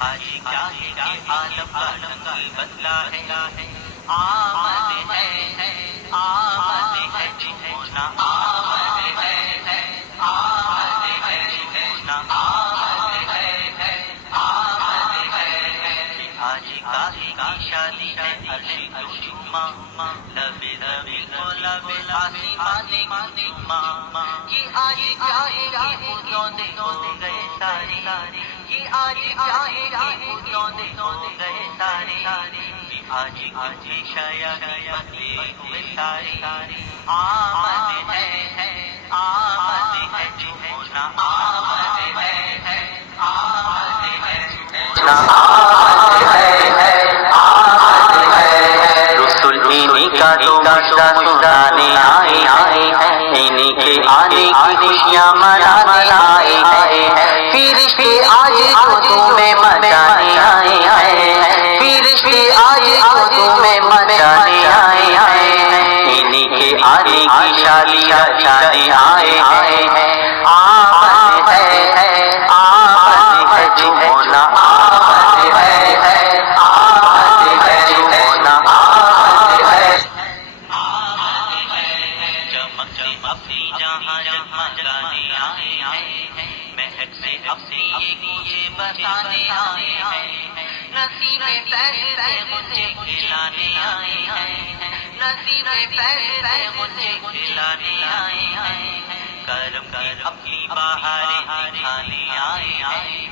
حاجی کیا ہے کہ عالم کا رنگ بدلا ہے، آمد ہے، آمد ہے جو ہونا، آمد ہے، آمد ہے جو ہونا، آمد ہے، آمد ہے۔ حاجی کا کی شادی ہے، عرش جو جھوما، لب زمین کو لب آسمان نے جھوما، یہ آج کیا ہے کہ بتونے ہو گئے سارے، یہ آج کیا ہے کہ بتونے ہو گئے سارے، یہ آج کیوں شایا بندے ہوئے سارے، آمد ہے، آمد ہے جو ہونا، آمد ہے، آمد ہے جو ہونا، آمد ہے، آمد ہے۔ رسول انہی کا تو مجدہ سنانے آئے ہیں، انہی کے آنے کی خوشیاں منانے آئے ہیں، فرشتے آج تو تمہیں مچانے آئے ہیں، فرشتے آج تو تمہیں مچانے آئے ہیں، انہی کے آنے کی شادی رچانے آئے ہیں، آمد ہے، آمد ہے جو ہونا، آمد ہے، آمد ہے جو ہونا، آمد ہے، آمد ہے۔ چمک سے اپنی جہاں جگمگانے آئے ہیں، مہک سے اپنی یہ گوجے بتانے آئے ہیں، نصیب پہلے سے مجھے کھلانے آئے ہیں، نصیب پہلے سے مجھے کھلانے آئے ہیں، کرم کی اپنی بہاریں دکھانے آئے ہیں،